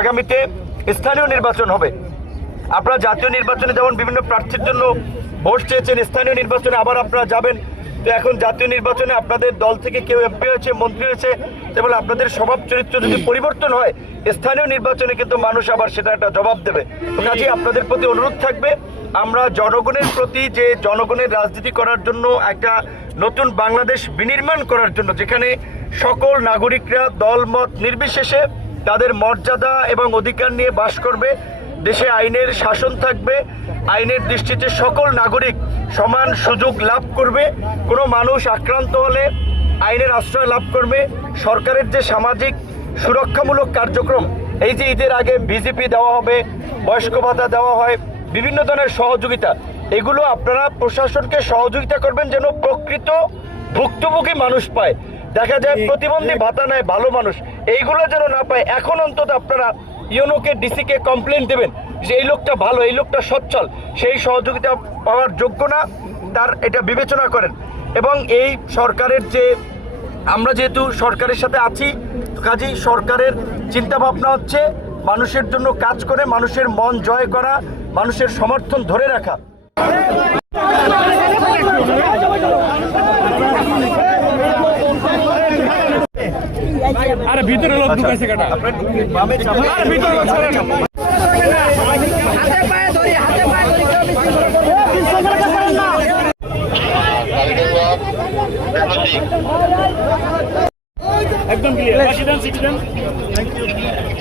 আগামীতে স্থানীয় নির্বাচন হবে। আপনারা জাতীয় নির্বাচনে যেমন বিভিন্ন প্রার্থীর জন্য ভোট চেয়েছেন, স্থানীয় নির্বাচনে আবার আপনারা যাবেন। তো এখন জাতীয় নির্বাচনে আপনাদের দল থেকে কেউ এমপি হয়েছে, মন্ত্রী হয়েছে, এবং আপনাদের স্বভাব চরিত্র যদি পরিবর্তন হয়, স্থানীয় নির্বাচনে কিন্তু মানুষ আবার সেটা একটা জবাব দেবে। কাজেই আপনাদের প্রতি অনুরোধ থাকবে, আমরা জনগণের প্রতি, যে জনগণের রাজনীতি করার জন্য একটা নতুন বাংলাদেশ বিনির্মাণ করার জন্য, যেখানে সকল নাগরিকরা দলমত নির্বিশেষে তাদের মর্যাদা এবং অধিকার নিয়ে বাস করবে, দেশে আইনের শাসন থাকবে, আইনের দৃষ্টিতে সকল নাগরিক সমান সুযোগ লাভ করবে, কোনো মানুষ আক্রান্ত হলে আইনের আশ্রয় লাভ করবে, সরকারের যে সামাজিক সুরক্ষামূলক কার্যক্রম, এই যে ঈদের আগে বিজেপি দেওয়া হবে, বয়স্ক ভাতা দেওয়া হয়, বিভিন্ন ধরনের সহযোগিতা, এগুলো আপনারা প্রশাসনকে সহযোগিতা করবেন যেন প্রকৃত ভুক্তভোগী মানুষ পায়। দেখা যায় প্রতিবন্ধী ভাতা নেয় ভালো মানুষ, এইগুলো যেন না পায়। এখন অন্তত আপনারা ইউনোকে, ডিসিকে কমপ্লেন দেবেন যে এই লোকটা ভালো, এই লোকটা সচ্ছল, সেই সহযোগিতা পাওয়ার যোগ্য না, তার এটা বিবেচনা করেন। এবং এই সরকারের যে, আমরা যেহেতু সরকারের সাথে আছি, কাজেই সরকারের চিন্তা ভাবনা হচ্ছে মানুষের জন্য কাজ করে, মানুষের মন জয় করা, মানুষের সমর্থন ধরে রাখা। আরে ভিতরে লোক ঢুকাইছে কাটা, আরে ভিতরে লোক ছাড়ে না। একদম ক্লিয়ার। Citizen, thank you.